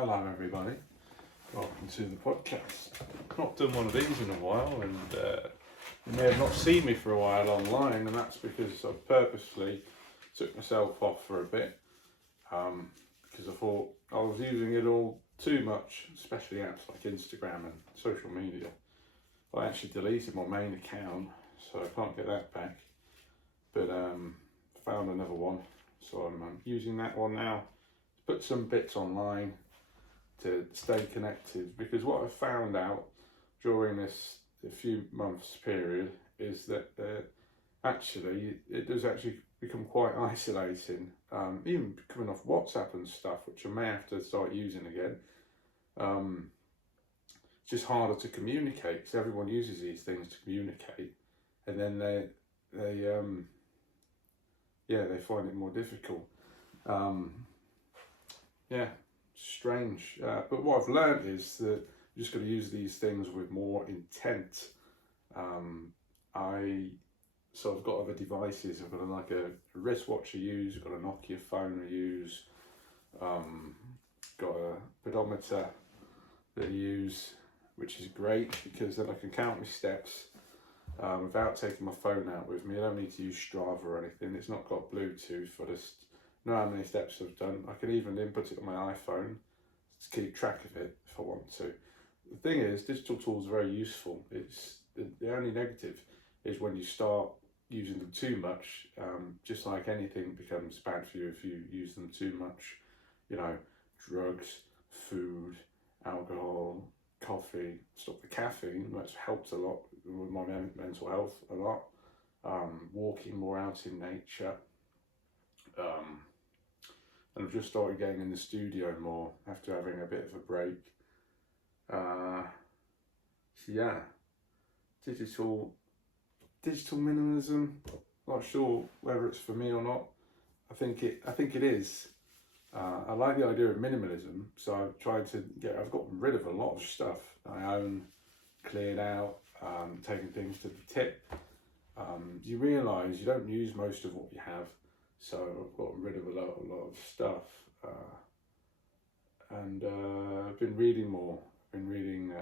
Hello everybody, welcome to the podcast. I've not done one of these in a while, and you may have not seen me for a while online, and that's because I purposely took myself off for a bit because I thought I was using it all too much, especially apps like Instagram and social media. I actually deleted my main account, so I can't get that back, but found another one, so I'm using that one now to put some bits online to stay connected, because what I found out during this few months period is that actually it does actually become quite isolating, even coming off WhatsApp and stuff, which I may have to start using again. It's just harder to communicate because everyone uses these things to communicate, and then they find it more difficult. Strange, but what I've learned is that you just got to use these things with more intent. I've got other devices. I've got like a wristwatch I use, I've got a Nokia phone I use, got a pedometer that I use, which is great because then I can count my steps without taking my phone out with me. I don't need to use Strava or anything. It's not got Bluetooth. I just know how many steps I've done. I can even input it on my iPhone to keep track of it if I want to. The thing is, digital tools are very useful. It's the only negative is when you start using them too much. Just like anything becomes bad for you if you use them too much. You know, drugs, food, alcohol, coffee. Stop the caffeine. That's helped a lot with my mental health a lot. Walking more out in nature. And I've just started getting in the studio more after having a bit of a break. Digital minimalism. Not sure whether it's for me or not. I think it is. I like the idea of minimalism, so I've gotten rid of a lot of stuff I own, cleared out, taken things to the tip. You realise you don't use most of what you have. So I've gotten rid of a lot of stuff, and I've been reading more. I've been reading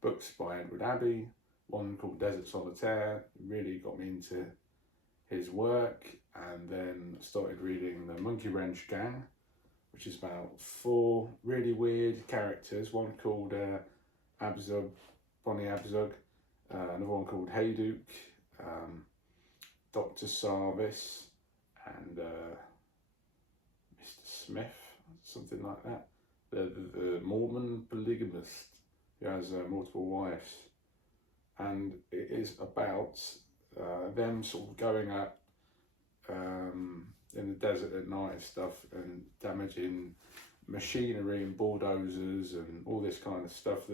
books by Edward Abbey, one called Desert Solitaire, really got me into his work, and then started reading The Monkey Wrench Gang, which is about 4 really weird characters, one called Bonnie Abzug, another one called Hayduke, Dr. Sarvis, and Mr. Smith, something like that. The Mormon polygamist who has multiple wives, and it is about them sort of going out in the desert at night and stuff, and damaging machinery and bulldozers and all this kind of stuff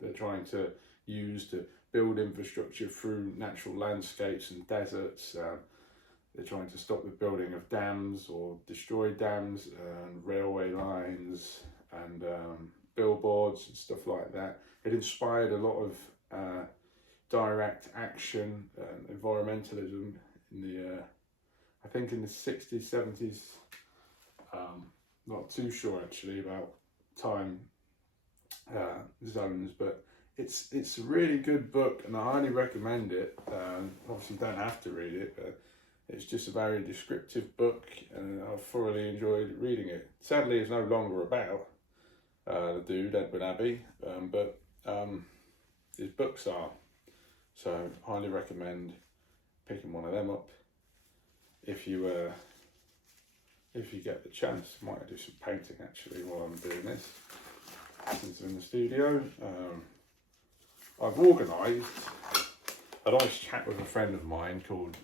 they're trying to use to build infrastructure through natural landscapes and deserts. They're trying to stop the building of dams or destroy dams and railway lines and billboards and stuff like that. It inspired a lot of direct action and environmentalism in the I think in the 60s, 70s. Not too sure actually about time zones, but it's a really good book, and I highly recommend it. Obviously, you don't have to read it, but it's just a very descriptive book, and I thoroughly enjoyed reading it. Sadly, it's no longer about the dude, Edward Abbey, but his books are. So, highly recommend picking one of them up if you get the chance. Might do some painting actually while I'm doing this, since I'm in the studio. I've organised a nice chat with a friend of mine called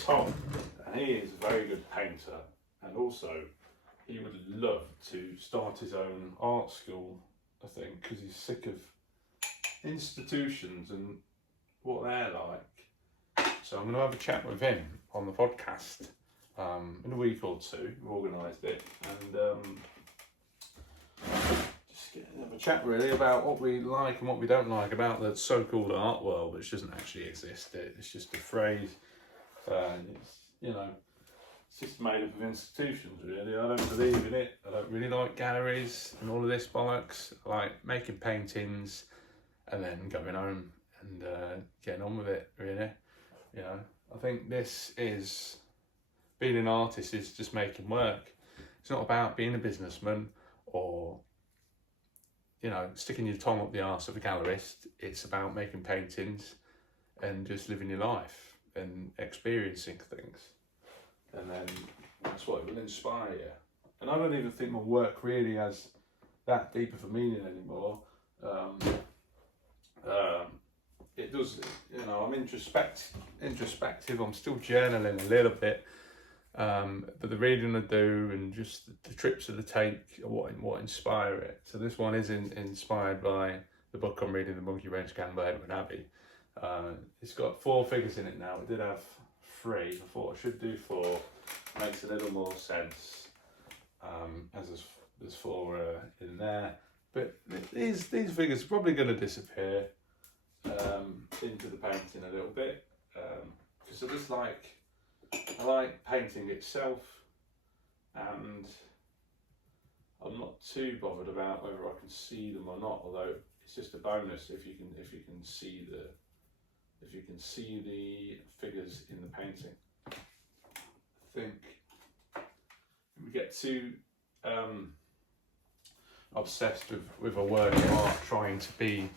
Tom, and he is a very good painter, and also he would love to start his own art school, I think, because he's sick of institutions and what they're like. So I'm going to have a chat with him on the podcast in a week or two. We've organised it, and have a chat really about what we like and what we don't like about the so-called art world, which doesn't actually exist. It's just a phrase. It's it's just made up of institutions, really. I don't believe in it. I don't really like galleries and all of this bollocks. I like making paintings and then going home and getting on with it, really. You know, I think being an artist is just making work. It's not about being a businessman or, you know, sticking your tongue up the arse of a gallerist. It's about making paintings and just living your life and experiencing things. And then that's what will inspire you. And I don't even think my work really has that deep of a meaning anymore. It does, you know, I'm introspective, I'm still journaling a little bit. But the reading I do and just the trips that I take are what inspire it. So this one is inspired by the book I'm reading, The Monkey Wrench Gang by Edwin Abbey. It's got 4 figures in it now. It did have 3. I thought I should do 4. Makes a little more sense as there's 4 in there. But these figures are probably going to disappear into the painting a little bit because I like painting itself, and I'm not too bothered about whether I can see them or not. Although it's just a bonus if you can see the figures in the painting. I think we get too obsessed with a work of art trying to be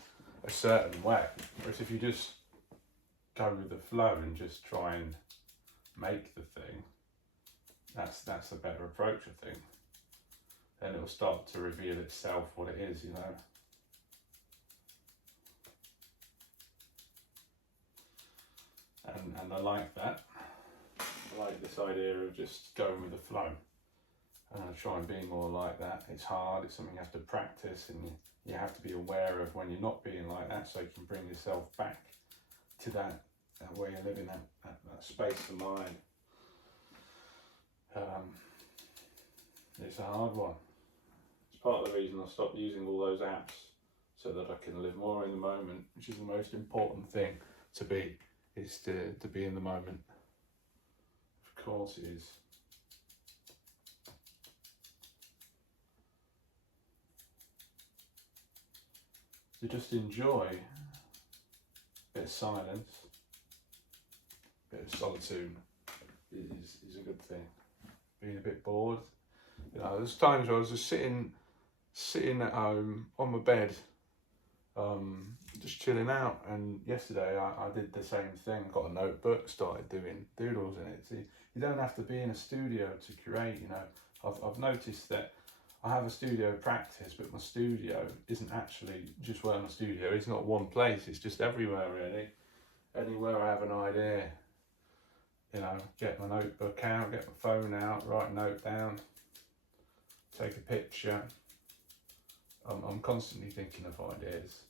a certain way, whereas if you just go with the flow and just try and make the thing, that's a better approach, I think. Then it'll start to reveal itself what it is, you know. And I like that. I like this idea of just going with the flow. And I try and be more like that. It's hard, it's something you have to practice, and you have to be aware of when you're not being like that, so you can bring yourself back to that way you're living, that space of mind. It's a hard one. It's part of the reason I stopped using all those apps, so that I can live more in the moment, which is the most important thing to be, is to be in the moment. Of course it is. So just enjoy a bit of silence, a bit of solitude is a good thing. Being a bit bored. You know, there's times where I was just sitting at home on my bed, just chilling out, and yesterday I did the same thing. Got a notebook, started doing doodles in it. See, you don't have to be in a studio to create, you know. I've noticed that I have a studio practice, but my studio isn't actually just where my studio is. Not one place, it's just everywhere, really. Anywhere I have an idea, you know, get my notebook out, get my phone out, write a note down, take a picture. I'm constantly thinking of ideas,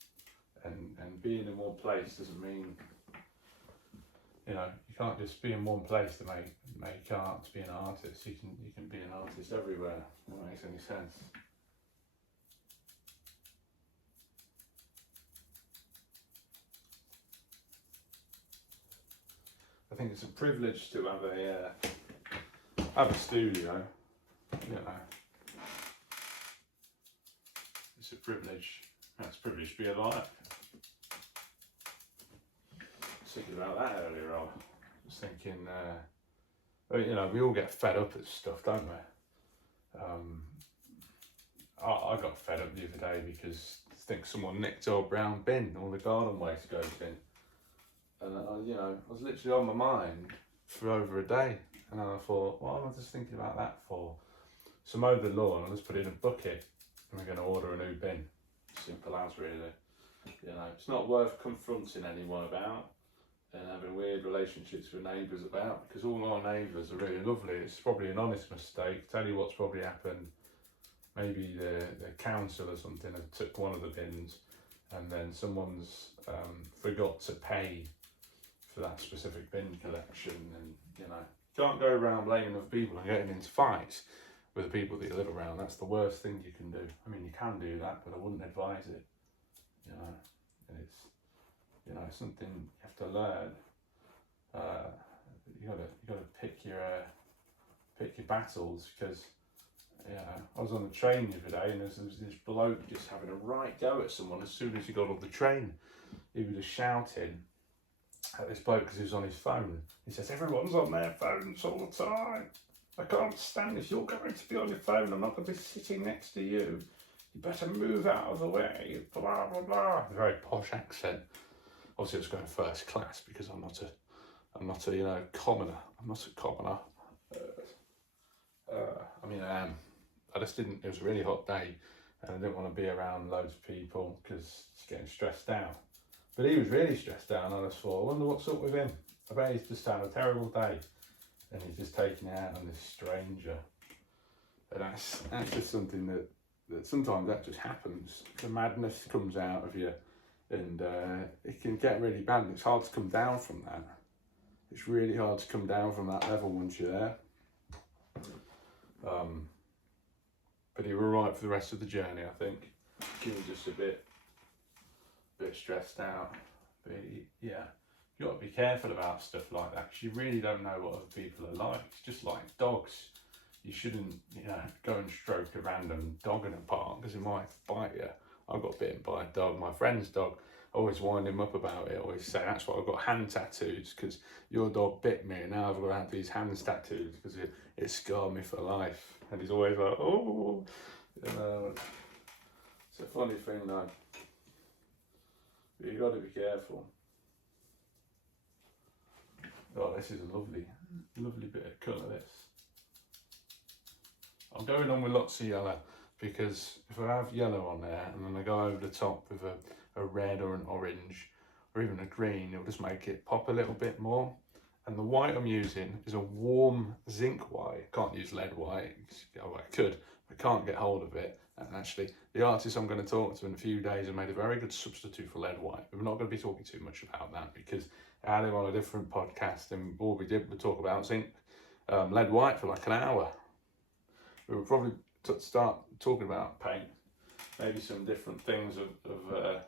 and being in one place doesn't mean, you know, you can't just be in one place to make art, to be an artist. You can be an artist everywhere, if that makes any sense. I think it's a privilege to have a studio, you know. It's a privilege. It's a privilege to be alive. Thinking about that earlier on. I was thinking, you know, we all get fed up at stuff, don't we? I got fed up the other day because I think someone nicked our brown bin, all the garden waste goes in. And you know, I was literally on my mind for over a day, and I thought, what am I just thinking about that for? So mow the lawn, I'll just put it in a bucket, and we're going to order a new bin. Simple as, really. You know, it's not worth confronting anyone about and having weird relationships with neighbours about, because all our neighbours are really lovely. It's probably an honest mistake. Tell you what's probably happened. Maybe the council or something have took one of the bins, and then someone's forgot to pay for that specific bin collection, and you know, you can't go around blaming other people and getting into fights with the people that you live around. That's the worst thing you can do. I mean, you can do that, but I wouldn't advise it. You know, it's something you have to learn. You gotta pick your pick your battles, because I was on the train the other day and there was this bloke just having a right go at someone as soon as he got off the train. He was just shouting at this bloke because he was on his phone. He says, everyone's on their phones all the time. I can't stand if you're going to be on your phone, I'm not going to be sitting next to you. You better move out of the way, blah, blah, blah. A very posh accent. Obviously I was going first class because I'm not a commoner. I'm not a commoner. I just didn't, it was a really hot day and I didn't want to be around loads of people because it's getting stressed out. But he was really stressed out and I just thought, I wonder what's up with him. I bet he's just had a terrible day and he's just taking it out on this stranger. And that's just something that sometimes that just happens. The madness comes out of you and it can get really bad and it's hard to come down from that. It's really hard to come down from that level once you're there. But he was right for the rest of the journey, I think. He was just a bit stressed out. But yeah, you got to be careful about stuff like that because you really don't know what other people are like. It's just like dogs. You shouldn't, go and stroke a random dog in a park because it might bite you. I got bitten by a dog, my friend's dog. I always wind him up about it. I always say that's why I've got hand tattoos, because your dog bit me and now I've got to have these hand tattoos because it scarred me for life. And he's always like, oh, it's a funny thing though. But you got to be careful. Oh, this is a lovely bit of colour, this. I'm going on with lots of yellow because if I have yellow on there and then I go over the top with a red or an orange or even a green, it'll just make it pop a little bit more. And the white I'm using is a warm zinc white. I can't use lead white. I could, but can't get hold of it. And actually, the artist I'm going to talk to in a few days has made a very good substitute for lead white. We're not going to be talking too much about that because I had him on a different podcast and all we did was talk about zinc, lead white for like an hour. We will probably start talking about paint, maybe some different things I've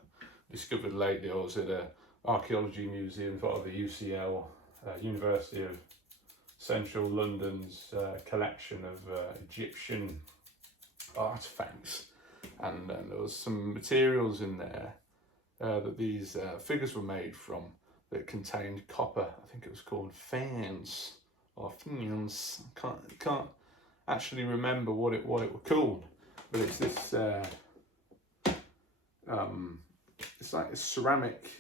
discovered lately. I was at an archaeology museum, part of the UCL, University of Central London's collection of Egyptian artefacts, and there was some materials in there that these figures were made from that contained copper. I think it was called fans or fans. Can't actually remember what it were called, but it's this it's like a ceramic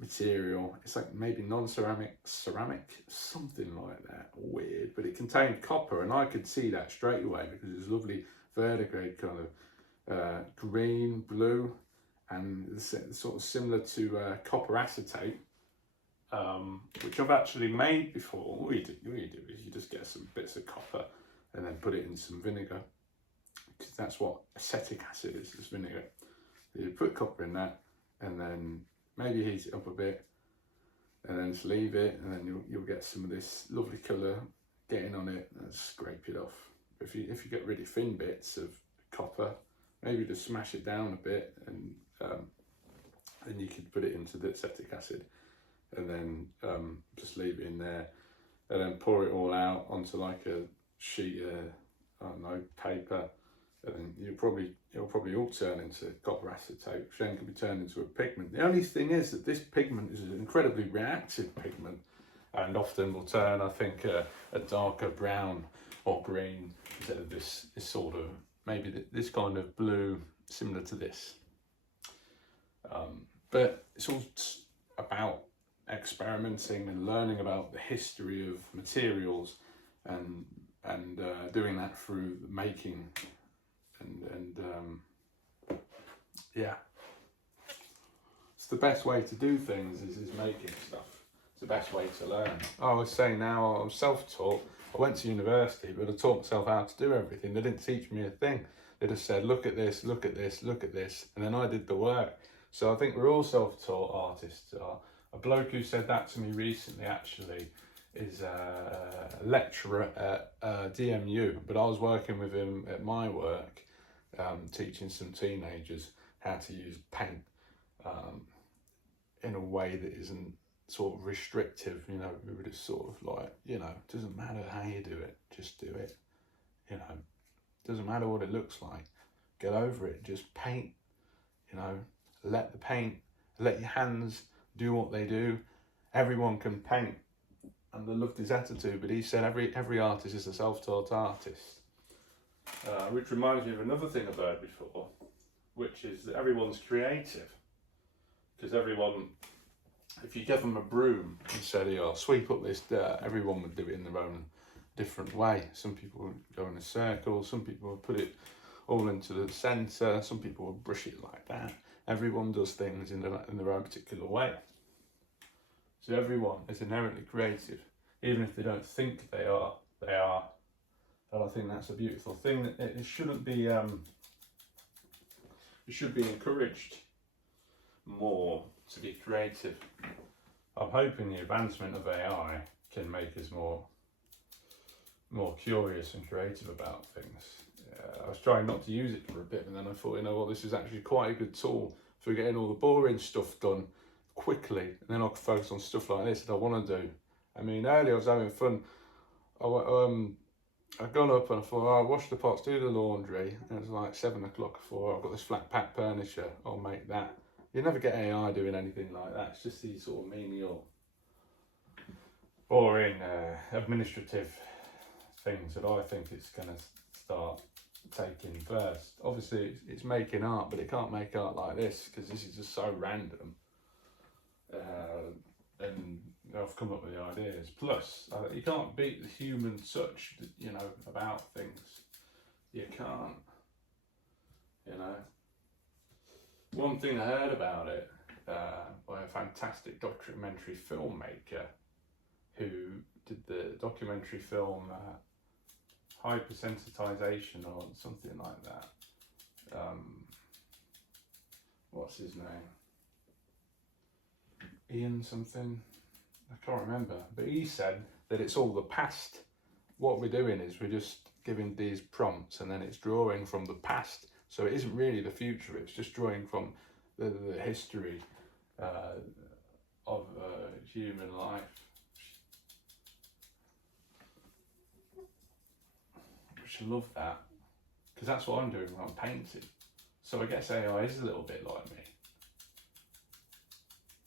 material. It's like maybe non-ceramic, ceramic, something like that. Weird, but it contained copper, and I could see that straight away because it was lovely verdigris kind of green, blue, and sort of similar to copper acetate, which I've actually made before. All you do is you just get some bits of copper and then put it in some vinegar, because that's what acetic acid is, this vinegar. You put copper in that and then maybe heat it up a bit and then just leave it, and then you'll get some of this lovely colour getting on it and scrape it off. If you get really thin bits of copper, maybe just smash it down a bit and then you could put it into the acetic acid and then just leave it in there and then pour it all out onto like a sheet of paper, and then it'll probably all turn into copper acetate, which then can be turned into a pigment. The only thing is that this pigment is an incredibly reactive pigment and often will turn, I think, a darker brown or green instead of this sort of, maybe this kind of blue, similar to this. But it's all about experimenting and learning about the history of materials and doing that through making and yeah, it's the best way to do things is making stuff. It's the best way to learn. I was saying now I'm self-taught. I went to university, but I taught myself how to do everything. They didn't teach me a thing. They just said, look at this, look at this, look at this, and then I did the work. So I think we're all self-taught artists. A bloke who said that to me recently actually is a lecturer at DMU, but I was working with him at my work, teaching some teenagers how to use paint in a way that isn't sort of restrictive, you know, we were just sort of like, you know, it doesn't matter how you do it, just do it, you know, doesn't matter what it looks like, get over it, just paint, you know, let your hands do what they do. Everyone can paint, and I loved his attitude, but he said every artist is a self-taught artist, which reminds me of another thing I've heard before, which is that everyone's creative, because everyone, if you give them a broom and said, "Oh, sweep up this dirt," everyone would do it in their own different way. Some people would go in a circle, some people would put it all into the centre, some people would brush it like that. Everyone does things in their own particular way. So everyone is inherently creative, even if they don't think they are. They are, and I think that's a beautiful thing. It shouldn't be. It should be encouraged more to be creative. I'm hoping the advancement of AI can make us more curious and creative about things. I was trying not to use it for a bit, and then I thought, you know what, this is actually quite a good tool for getting all the boring stuff done quickly, and then I can focus on stuff like this that I want to do. I mean, earlier I was having fun. I'd gone up and I thought, I'll wash the pots, do the laundry, and it was like 7 o'clock. I thought, I've got this flat pack furniture, I'll make that. You never get AI doing anything like that. It's just these sort of menial, boring, administrative things that I think it's going to start taking first. Obviously, it's making art, but it can't make art like this, because this is just so random. And I've come up with the ideas. Plus, you can't beat the human touch, you know, about things. You can't, you know. One thing I heard about it by a fantastic documentary filmmaker who did the documentary film Hypersensitization or something like that. What's his name? Ian something, I can't remember, but he said that it's all the past. What we're doing is we're just giving these prompts and then it's drawing from the past, so it isn't really the future, it's just drawing from the history of human life, which I love that, because that's what I'm doing when I'm painting. So I guess AI is a little bit like me,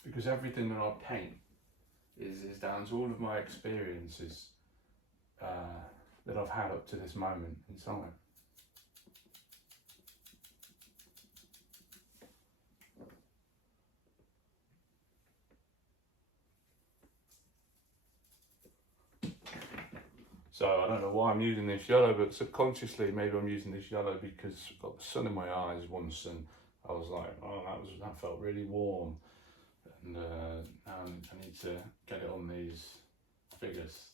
because everything that I paint is down to all of my experiences that I've had up to this moment in time. So I don't know why I'm using this yellow, but subconsciously maybe I'm using this yellow because I've got the sun in my eyes once, and I was like, oh, that felt really warm. And I need to get it on these figures.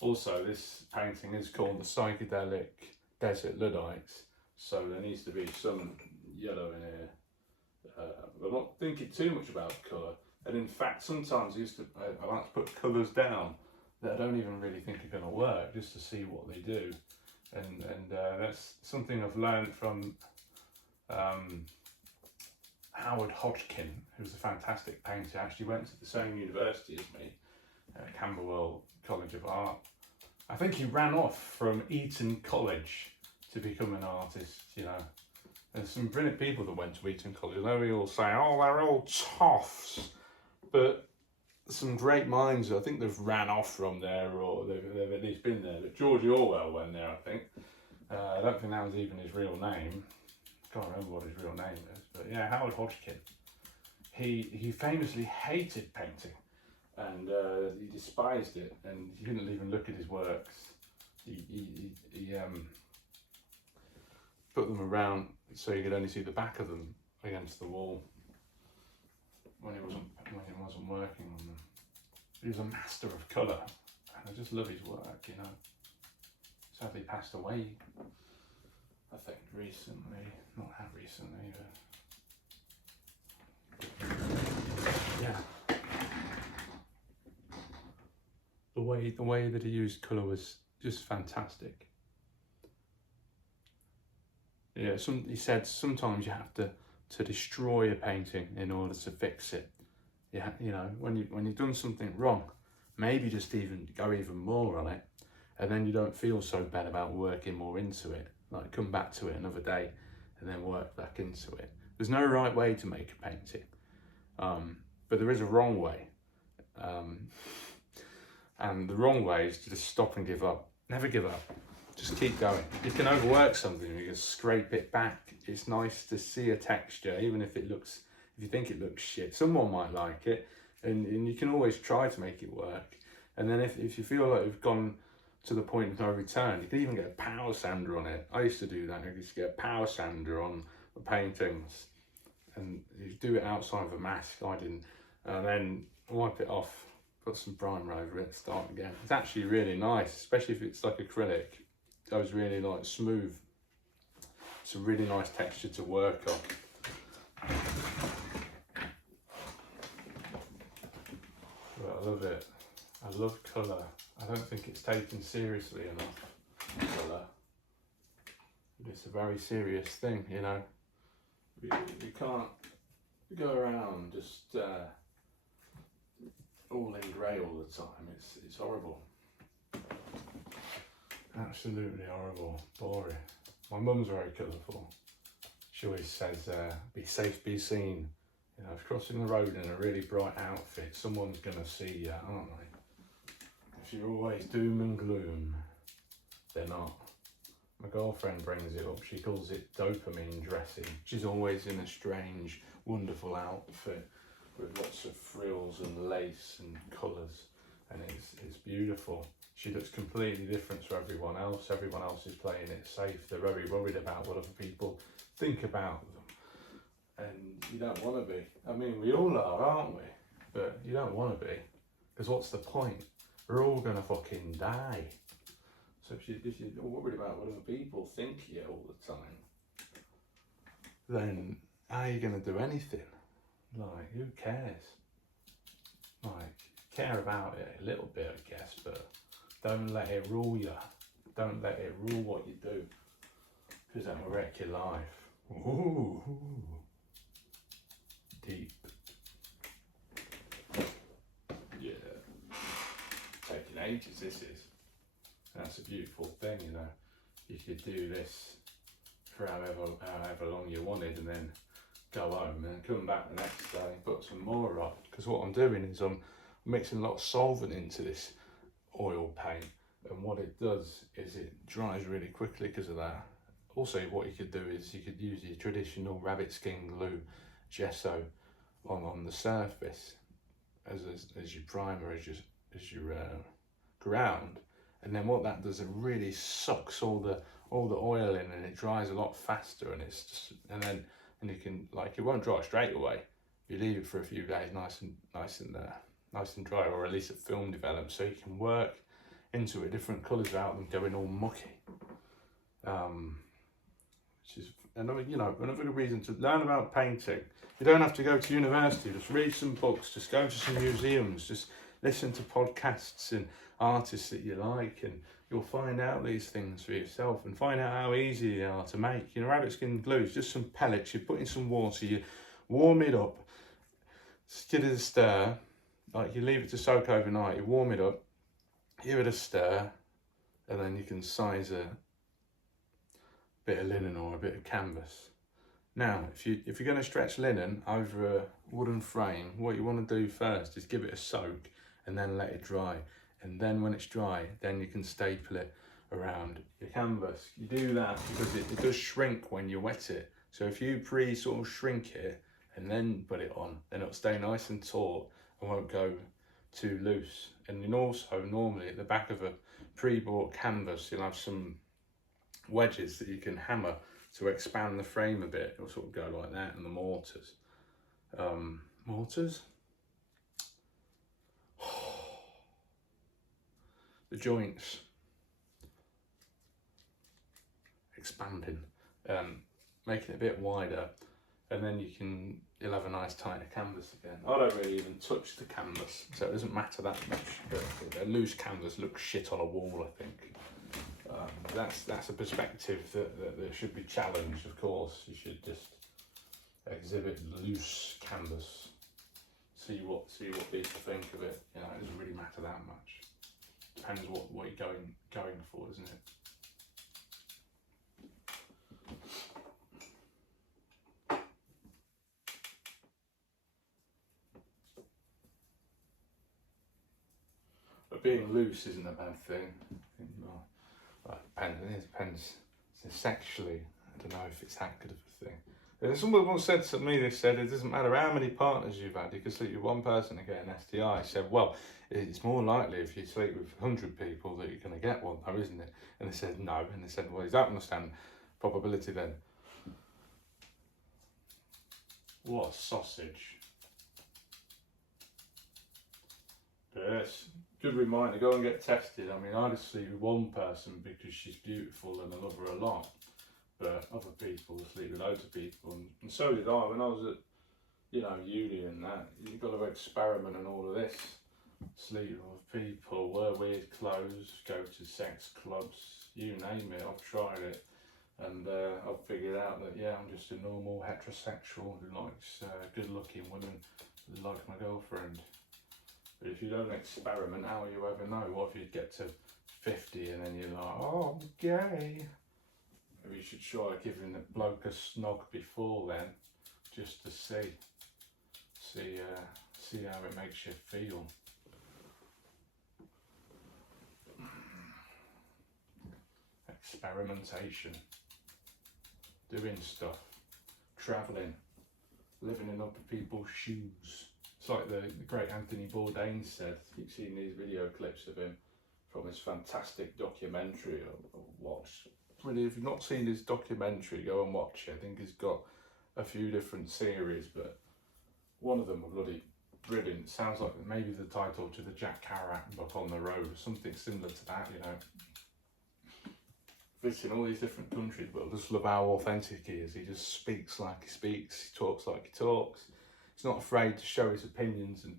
Also, this painting is called the Psychedelic Desert Luddites, so there needs to be some yellow in here. I'm not thinking too much about colour, and in fact sometimes I like to put colours down that I don't even really think are going to work, just to see what they do. And that's something I've learned from Howard Hodgkin, who's a fantastic painter. Actually went to the same university as me, Camberwell College of Art. I think he ran off from Eton College to become an artist, you know. There's some brilliant people that went to Eton College. I know we all say, oh, they're all toffs, but some great minds, I think they've ran off from there, or they've at least been there. But George Orwell went there, I think. I don't think that was even his real name. I can't remember what his real name is. But yeah, Howard Hodgkin. He famously hated painting, and he despised it, and he didn't even look at his works. He put them around so you could only see the back of them against the wall when he wasn't working on them. He was a master of colour, and I just love his work, you know. Sadly passed away, I think, recently. Not that recently, but yeah. The way that he used colour was just fantastic. Yeah, he said sometimes you have to destroy a painting in order to fix it. Yeah, you know, when you've done something wrong, maybe just even go even more on it, and then you don't feel so bad about working more into it. Like come back to it another day, and then work back into it. There's no right way to make a painting, but there is a wrong way. And the wrong way is to just stop and give up. Never give up. Just keep going. You can overwork something, you can scrape it back. It's nice to see a texture, even if if you think it looks shit. Someone might like it, and you can always try to make it work. And then if you feel like you've gone to the point of no return, you can even get a power sander on it. I used to do that. I used to get a power sander on the paintings, and you do it outside of a mask. I didn't. And then wipe it off, put some primer over it, start again. It's actually really nice, especially if it's like acrylic. It goes really like smooth. It's a really nice texture to work on. But I love it. I love colour. I don't think it's taken seriously enough, colour. It's a very serious thing, you know. You can't go around just all in grey all the time. It's horrible. Absolutely horrible. Boring. My mum's very colourful. She always says, be safe, be seen. You know, if crossing the road in a really bright outfit, someone's going to see you, aren't they? If you're always doom and gloom, they're not. My girlfriend brings it up. She calls it dopamine dressing. She's always in a strange, wonderful outfit with lots of frills and lace and colours, and it's beautiful. She looks completely different to everyone else. Everyone else is playing it safe. They're very worried about what other people think about them, and you don't want to be. I mean, we all are, aren't we? But you don't want to be, because what's the point? We're all gonna fucking die. So if you're worried about what other people think of you all the time, then how are you gonna do anything? Like, who cares? Like, care about it a little bit, I guess, but don't let it rule you. Don't let it rule what you do, because that will wreck your life. Ooh, deep. Yeah, taking ages. This is. That's a beautiful thing, you know. You could do this for however long you wanted, and then go home and come back the next day and put some more on. Because what I'm doing is I'm mixing a lot of solvent into this oil paint, and what it does is it dries really quickly because of that. Also, what you could do is you could use your traditional rabbit skin glue gesso on the surface as your primer, as your ground, and then what that does, it really sucks all the oil in, and it dries a lot faster, and it's just, and you can, like, it won't dry straight away. You leave it for a few days, nice and dry, or at least a film develops, so you can work into it different colours without them going all mucky. Which is another, you know, another good reason to learn about painting. You don't have to go to university. Just read some books. Just go to some museums. Just listen to podcasts and artists that you like, and you'll find out these things for yourself and find out how easy they are to make. You know, rabbit skin glue is just some pellets. You put in some water. You warm it up. Give it a stir. Like, you leave it to soak overnight. You warm it up. Give it a stir, and then you can size a bit of linen or a bit of canvas. Now, if you're going to stretch linen over a wooden frame, what you want to do first is give it a soak and then let it dry. And then when it's dry, then you can staple it around your canvas. You do that because it does shrink when you wet it. So if you sort of shrink it and then put it on, then it'll stay nice and taut and won't go too loose. And then also, normally at the back of a pre-bought canvas, you'll have some wedges that you can hammer to expand the frame a bit. It'll sort of go like that, and the mortars. The joints expanding, making it a bit wider, and then you'll have a nice tighter canvas again. I don't really even touch the canvas, so it doesn't matter that much. But a loose canvas looks shit on a wall, I think. That's a perspective that should be challenged, of course. You should just exhibit loose canvas see what people think of it. You know, it doesn't really matter that much. Depends what you're going for, doesn't it? But being loose isn't a bad thing. Well, it depends. Sexually, I don't know if it's that good of a thing. Someone said to me, they said it doesn't matter how many partners you've had, you can sleep with one person and get an STI. I said, well, it's more likely if you sleep with 100 people that you're going to get one, though, isn't it? And they said no, and they said, well, you don't understand probability then. What a sausage. But yes, good reminder, go and get tested. I mean, I just sleep with one person because she's beautiful and I love her a lot. But other people sleep with loads of people, and so did I when I was at, uni and that. You've got to experiment and all of this. Sleep with people, wear weird clothes, go to sex clubs, you name it. I've tried it, and I've figured out that I'm just a normal heterosexual who likes good-looking women who like my girlfriend. But if you don't experiment, how will you ever know? What if you get to 50 and then you're like, oh, I'm gay? Maybe you should try giving the bloke a snog before then, just to see how it makes you feel. Experimentation, doing stuff, travelling, living in other people's shoes. It's like the great Anthony Bourdain said. I keep seeing these video clips of him from his fantastic documentary I've watched. Really, if you've not seen his documentary, go and watch it. I think he's got a few different series, but one of them are bloody brilliant. Sounds like maybe the title to the Jack Kerouac book On the Road, or something similar to that, Visiting all these different countries, but I just love how authentic he is. He just speaks like he speaks, he talks like he talks. He's not afraid to show his opinions and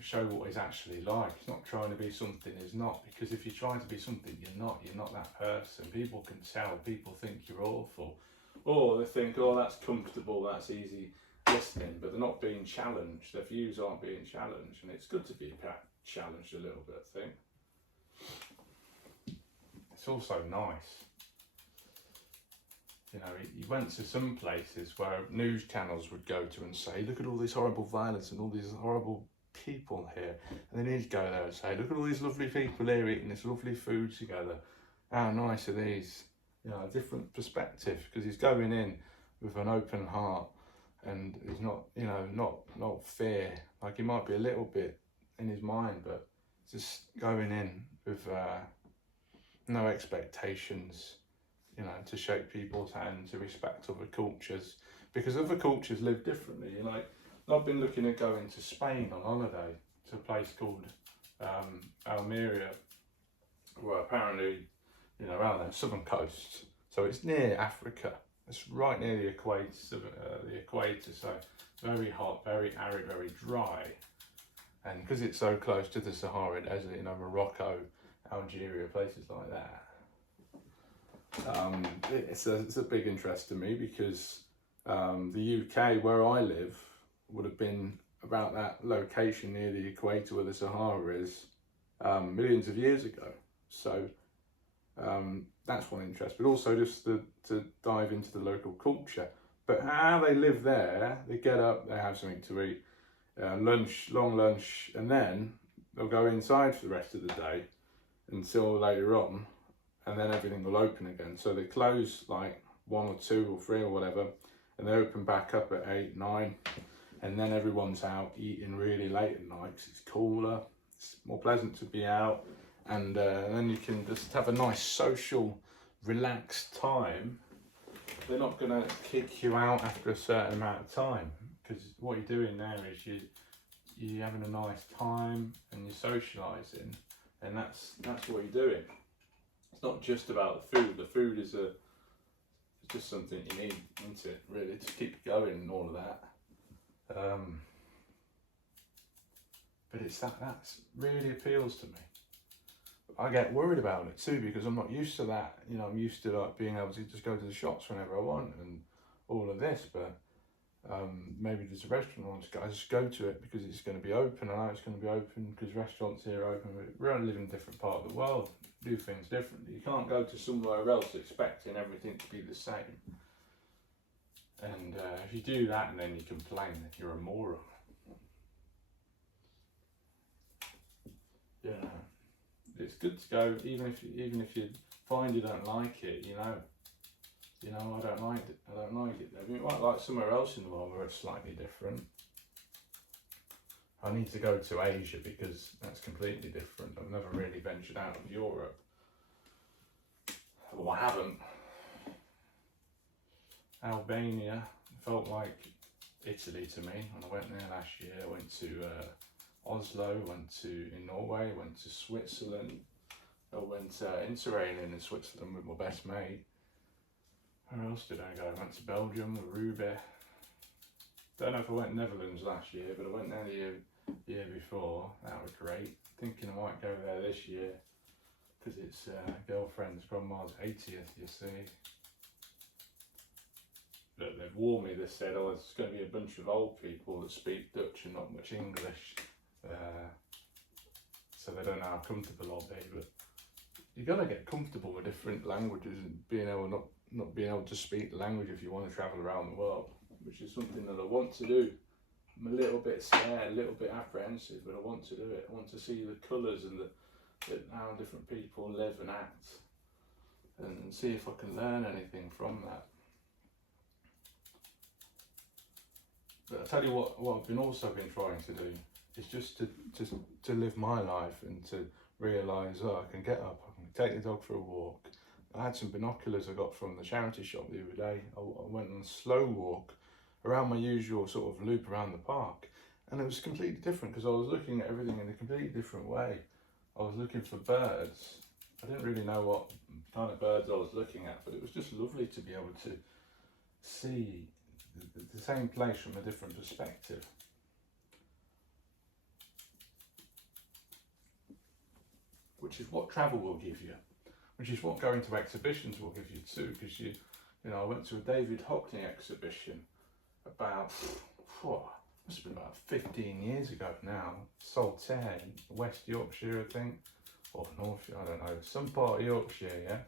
show what he's actually like. He's not trying to be something he's not, because if you're trying to be something you're not that person. People can tell, people think you're awful, or they think, oh, that's comfortable, that's easy listening, but they're not being challenged. Their views aren't being challenged, and it's good to be challenged a little bit, I think. It's also nice. He went to some places where news channels would go to and say, look at all this horrible violence and all these horrible people here. And then he'd go there and say, look at all these lovely people here eating this lovely food together. How nice are these? A different perspective, because he's going in with an open heart, and he's not, not fear. Like, he might be a little bit in his mind, but just going in with no expectations. To shake people's hands, to respect other cultures, because other cultures live differently. I've been looking at going to Spain on holiday to a place called Almeria, where apparently, around the southern coast. So it's near Africa. It's right near the equator. So very hot, very arid, very dry. And because it's so close to the Sahara Desert, Morocco, Algeria, places like that. It's a big interest to me, because the UK, where I live, would have been about that location near the equator where the Sahara is millions of years ago. So that's one interest, but also just to dive into the local culture. But how they live there, they get up, they have something to eat, long lunch, and then they'll go inside for the rest of the day until later on. And then everything will open again. So they close like 1 or 2 or 3 or whatever, and they open back up at 8, 9, and then everyone's out eating really late at night because it's cooler, it's more pleasant to be out, and then you can just have a nice social, relaxed time. They're not going to kick you out after a certain amount of time, because what you're doing there is you're having a nice time and you're socialising, and that's what you're doing. It's not just about the food. The food is it's just something you need, isn't it, really, to keep going and all of that. But it's that's really appeals to me. I get worried about it too, because I'm not used to that. I'm used to being able to just go to the shops whenever I want and all of this. But Maybe there's a restaurant I want to go. I just go to it because it's going to be open. I know it's going to be open because restaurants here are open. We only live in a different part of the world, do things differently. You can't go to somewhere else expecting everything to be the same. And if you do that and then you complain, then you're a moron. Yeah, it's good to go, even if you find you don't like it. I don't like it. I don't like it. You might like somewhere else in the world where it's slightly different. I need to go to Asia because that's completely different. I've never really ventured out of Europe. Well, I haven't. Albania felt like Italy to me when I went there last year. I went to Oslo, in Norway, went to Switzerland. I went interrailing in Switzerland with my best mate. Where else did I go? I went to Belgium with Ruby. Don't know if I went Netherlands last year, but I went there the year before. That was great. Thinking I might go there this year because it's girlfriend's grandma's 80th, you see. But they've warned me, they said, oh, it's going to be a bunch of old people that speak Dutch and not much English. So they don't know how comfortable I'll be, but you've got to get comfortable with different languages and being able not being able to speak the language if you want to travel around the world, which is something that I want to do. I'm a little bit scared, a little bit apprehensive, but I want to do it. I want to see the colours and how different people live and act, and see if I can learn anything from that. But I tell you what I've also been trying to do is just to live my life and to realise, I can get up, I can take the dog for a walk. I had some binoculars I got from the charity shop the other day. I went on a slow walk around my usual sort of loop around the park, and it was completely different because I was looking at everything in a completely different way. I was looking for birds. I didn't really know what kind of birds I was looking at, but it was just lovely to be able to see the same place from a different perspective. Which is what travel will give you, which is what going to exhibitions will give you too, because I went to a David Hockney exhibition about, must have been about 15 years ago now, Saltaire, West Yorkshire I think, or North, I don't know, some part of Yorkshire, yeah.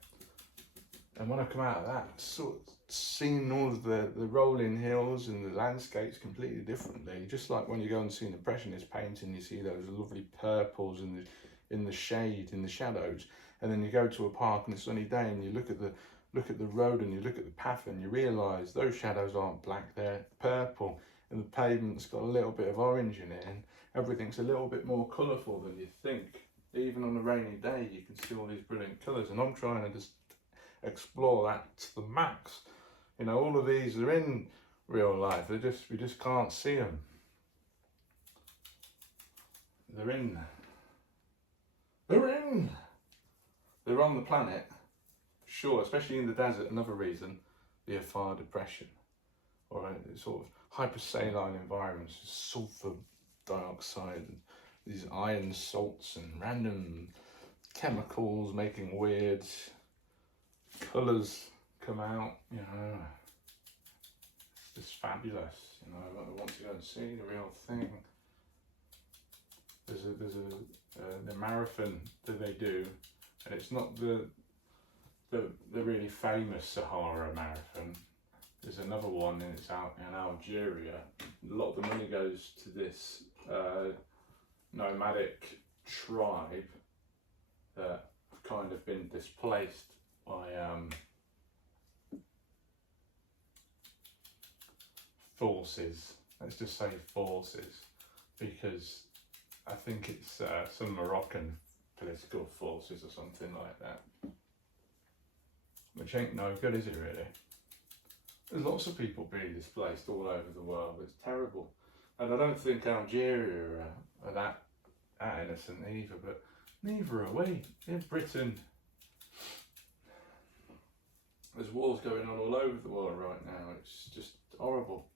And when I come out of that, sort of seeing all of the rolling hills and the landscapes completely differently, just like when you go and see an Impressionist painting, you see those lovely purples in the shade, in the shadows, and then you go to a park on a sunny day and you look at the road and you look at the path and you realise those shadows aren't black, they're purple, and the pavement's got a little bit of orange in it, and everything's a little bit more colourful than you think. Even on a rainy day you can see all these brilliant colours, and I'm trying to just explore that to the max. All of these are in real life, we just can't see them. They're on the planet, sure, especially in the desert. Another reason, the fire depression, or sort of hypersaline environments, sulfur dioxide, and these iron salts and random chemicals making weird colours come out, it's just fabulous, I want to go and see the real thing. There's the marathon that they do, and it's not the really famous Sahara marathon. There's another one, and it's out in Algeria. A lot of the money goes to this nomadic tribe that have kind of been displaced by forces. Let's just say forces, because I think it's some Moroccan political forces or something like that. Which ain't no good, is it really? There's lots of people being displaced all over the world. It's terrible. And I don't think Algeria are that innocent either, but neither are we. In Britain, there's wars going on all over the world right now. It's just horrible.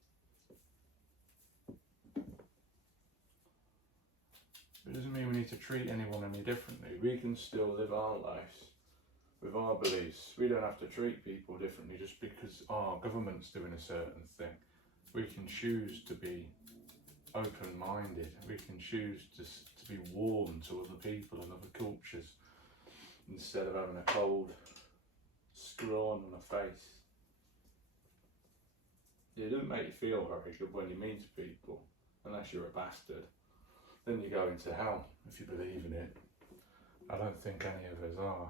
It doesn't mean we need to treat anyone any differently. We can still live our lives with our beliefs. We don't have to treat people differently just because our government's doing a certain thing. we can choose to be open-minded. We can choose to be warm to other people and other cultures instead of having a cold scrawn on a face. It doesn't make you feel very good when you meet people, unless you're a bastard. Then you go into hell if you believe in it. I don't think any of us are.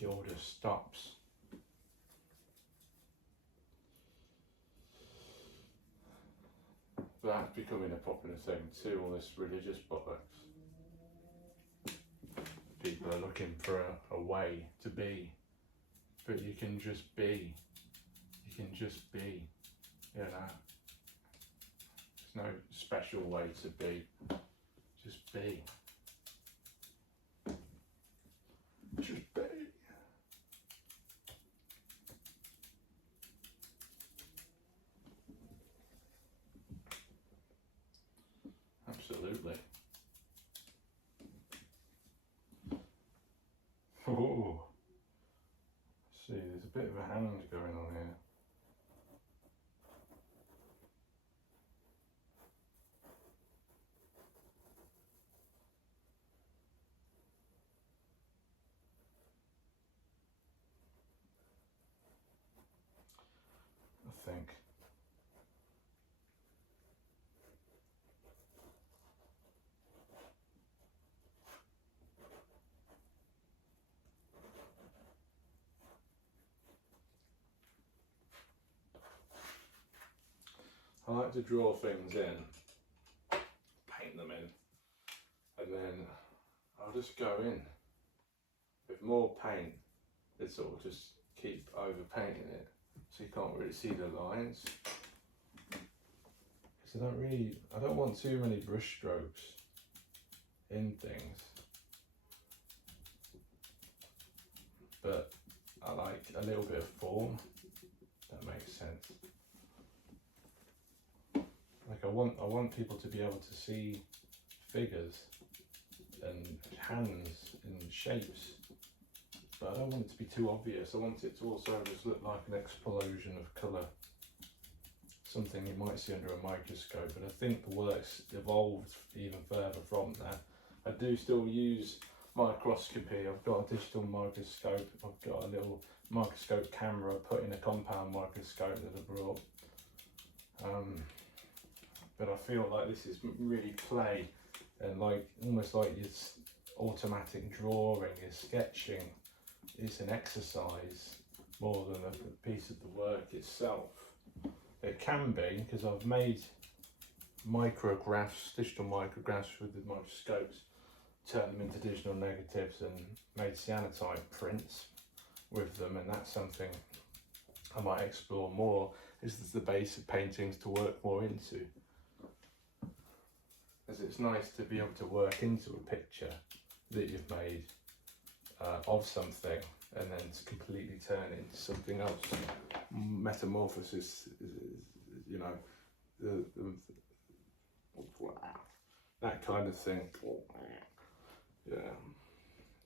It all just stops. That's becoming a popular thing too, all this religious bollocks. People are looking for a way to be, but you can just be. You can just be, you know. There's no special way to be, just be. Just be. Absolutely. Oh, see, there's a bit of a hand going on here. I think. I like to draw things in, paint them in, and then I'll just go in. With more paint, it sort of just keep over painting it, so you can't really see the lines. Because I don't want too many brush strokes in things, but I like a little bit of form. That makes sense. Like I want people to be able to see figures and hands and shapes, but I don't want it to be too obvious. I want it to also just look like an explosion of colour, something you might see under a microscope. But I think the work's evolved even further from that. I do still use microscopy. I've got a digital microscope. I've got a little microscope camera put in a compound microscope that I brought. But I feel like this is really play, and like almost like it's automatic drawing, is sketching. It's an exercise more than a piece of the work itself. It can be, because I've made micrographs, digital micrographs with the microscopes, turned them into digital negatives and made cyanotype prints with them, and that's something I might explore more. Is the base of paintings to work more into. As it's nice to be able to work into a picture that you've made of something and then to completely turn it into something else. Metamorphosis, you know, that kind of thing. Yeah,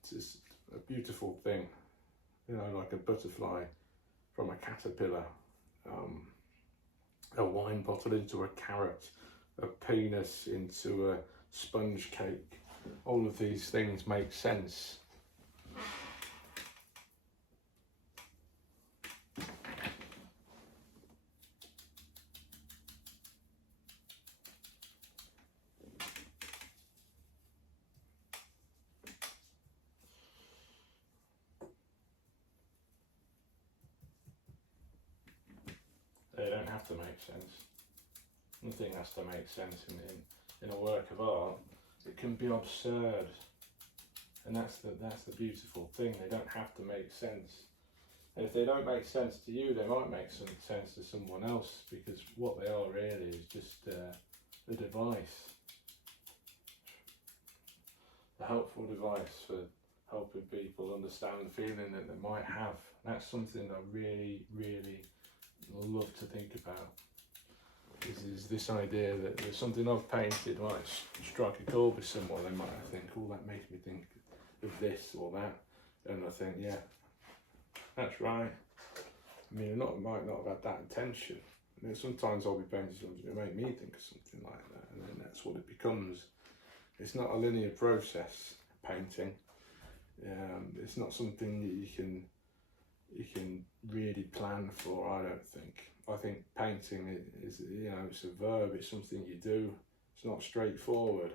it's just a beautiful thing, you know, like a butterfly from a caterpillar, a wine bottle into a carrot, a penis into a sponge cake. All of these things make sense. They don't have to make sense. Nothing has to make sense in a work of art. It can be absurd, and that's the beautiful thing. They don't have to make sense. And if they don't make sense to you, they might make some sense to someone else, because what they are really is just a device, a helpful device for helping people understand the feeling that they might have. That's something I really, really love to think about. Is this idea that there's something I've painted might strike a chord with someone. They might think, oh, that makes me think of this or that, and I think, yeah, that's right. I mean, might not have had that intention. And then sometimes I'll be painting something that make me think of something like that, and then that's what it becomes. It's not a linear process, painting. It's not something that you can really plan for, I don't think. I think painting is, it's a verb, it's something you do. It's not straightforward.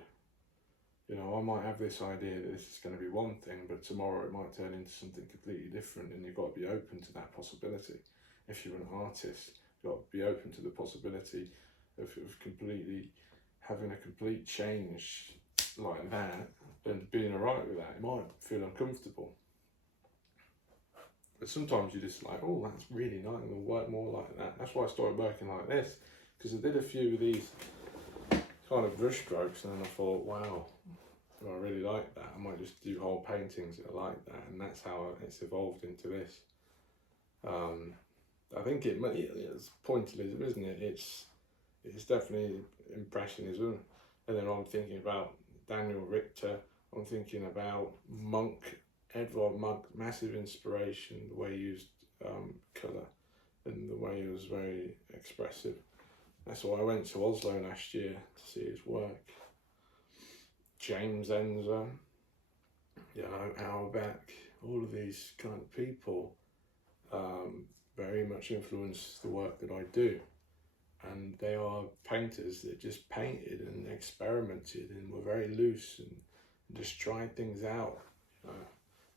I might have this idea that this is going to be one thing, but tomorrow it might turn into something completely different, and you've got to be open to that possibility. If you're an artist, you've got to be open to the possibility of completely having a complete change like that, and being alright with that. It might feel uncomfortable, but sometimes you're just like, oh, that's really nice, I'm going to work more like that. That's why I started working like this, because I did a few of these kind of brush strokes, and then I thought, wow, I really like that. I might just do whole paintings that are like that, and that's how it's evolved into this. I think it's pointillism, isn't it? It's definitely impressionism, and then I'm thinking about Daniel Richter. I'm thinking about Edvard Munch, massive inspiration, the way he used colour and the way he was very expressive. That's why I went to Oslo last year to see his work. James Ensor, Auerbach, all of these kind of people very much influence the work that I do. And they are painters that just painted and experimented and were very loose and just tried things out.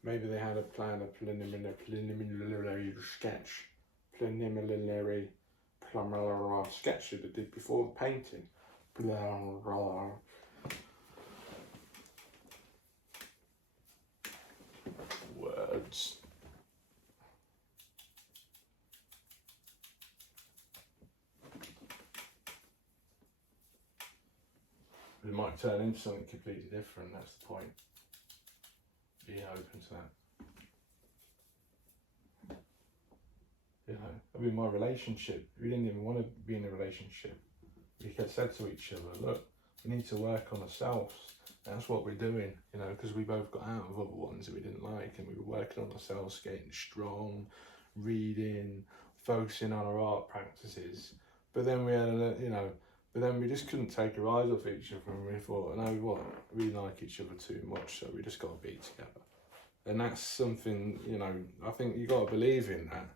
Maybe they had a plan, a preliminary sketch that they did before the painting. Words. It might turn into something completely different, that's the point. Being open to that. I mean, my relationship, we didn't even want to be in a relationship. We said to each other, look, we need to work on ourselves. That's what we're doing, because we both got out of other ones that we didn't like, and we were working on ourselves, getting strong, reading, focusing on our art practices. But then we had but then we just couldn't take our eyes off each other, and we thought, no, what, we like each other too much, so we just got to be together. And that's something, I think you got to believe in that.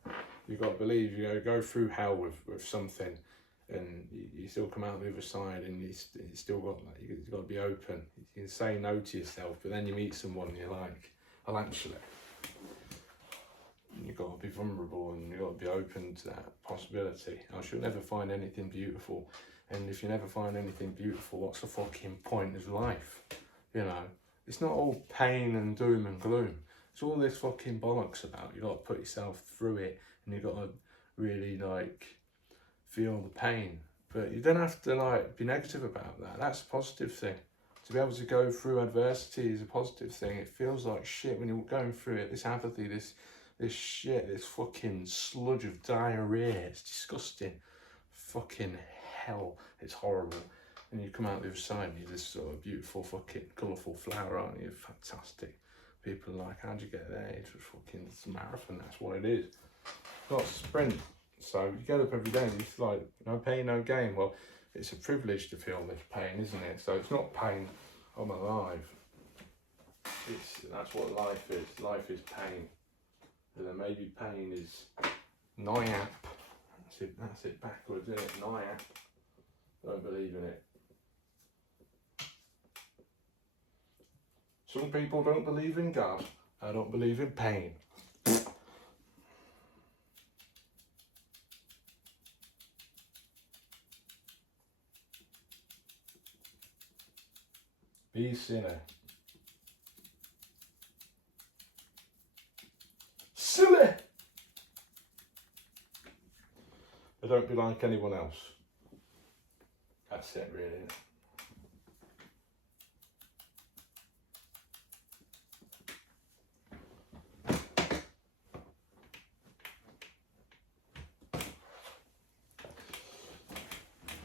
You got to believe, go through hell with something, and you still come out the other side, and you still got, you've got to be open. You can say no to yourself, but then you meet someone and you're like, I'll actually. You've got to be vulnerable, and you've got to be open to that possibility. I shall never find anything beautiful. And if you never find anything beautiful, what's the fucking point of life? It's not all pain and doom and gloom. It's all this fucking bollocks about. You got to put yourself through it, and you got to really feel the pain. But you don't have to be negative about that. That's a positive thing. To be able to go through adversity is a positive thing. It feels like shit when you're going through it. This apathy, this shit, this fucking sludge of diarrhea. It's disgusting. Fucking hell, it's horrible. And you come out the other side and you're this sort of beautiful fucking colourful flower, aren't you? Fantastic. People are like, how'd you get there? It's a marathon, that's what it is. Not a sprint. So you get up every day and it's like, no pain, no gain. Well, it's a privilege to feel this pain, isn't it? So it's not pain, I'm alive. That's what life is. Life is pain. And then maybe pain is NIAP. That's it backwards, isn't it? NIAP. Don't believe in it. Some people don't believe in God. I don't believe in pain. Be sinner. Silly! But don't be like anyone else. That's it, really.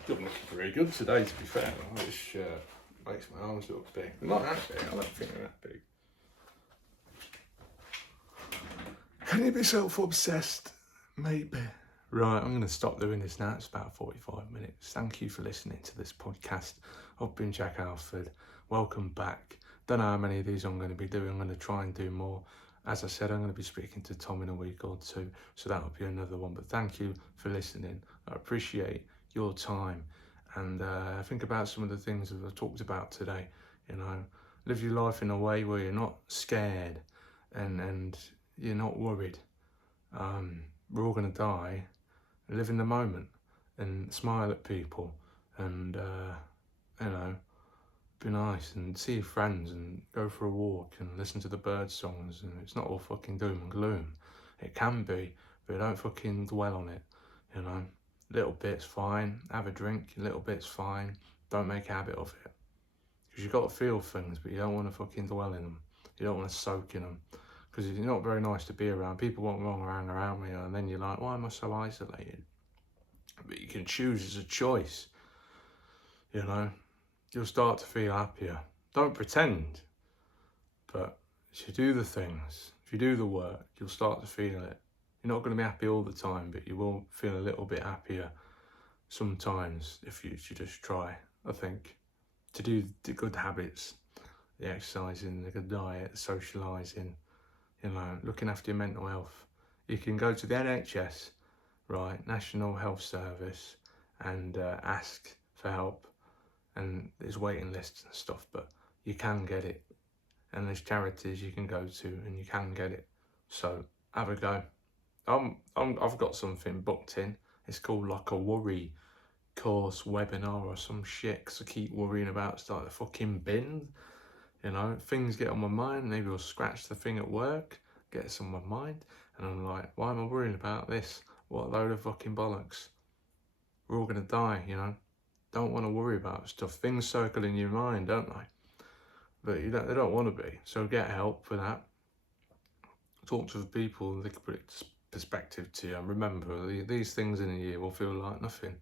Doesn't look very good today, to be fair. This shirt makes my arms look big. They're not that big, I don't think they're that big. Can you be self-obsessed Maybe. Right, I'm going to stop doing this now. It's about 45 minutes. Thank you for listening to this podcast. I've been Jack Alford. Welcome back. Don't know how many of these I'm going to be doing. I'm going to try and do more. As I said, I'm going to be speaking to Tom in a week or two, so that'll be another one. But thank you for listening. I appreciate your time. And think about some of the things that I've talked about today. You know, live your life in a way where you're not scared and you're not worried. We're all going to die. Live in the moment and smile at people and, you know, be nice and see your friends and go for a walk and listen to the bird songs. And it's not all fucking doom and gloom. It can be, but don't fucking dwell on it, you know. Little bit's fine. Have a drink, a little bit's fine. Don't make a habit of it. Because you've got to feel things, but you don't want to fucking dwell in them. You don't want to soak in them. Because you're not very nice to be around. People won't hang around me, and then you're like, why am I so isolated? But you can choose as a choice, you know. You'll start to feel happier. Don't pretend, but if you do the things, if you do the work, you'll start to feel it. You're not going to be happy all the time, but you will feel a little bit happier sometimes if you just try, I think, to do the good habits, the exercising, the good diet, the socialising, you know, looking after your mental health. You can go to the NHS, right, National Health Service, and ask for help. And there's waiting lists and stuff, but you can get it. And there's charities you can go to, and you can get it. So have a go. I've got something booked in. It's called like a worry course, webinar, or some shit. Cause I keep worrying about starting the fucking bin. You know, things get on my mind. Maybe I'll scratch the thing at work, gets on my mind, and I'm like, why am I worrying about this? What a load of fucking bollocks. We're all gonna die, you know. Don't want to worry about stuff. Things circle in your mind, don't they? But they don't want to be. So get help for that. Talk to the people. They can put it perspective to you. And remember, these things in a year will feel like nothing.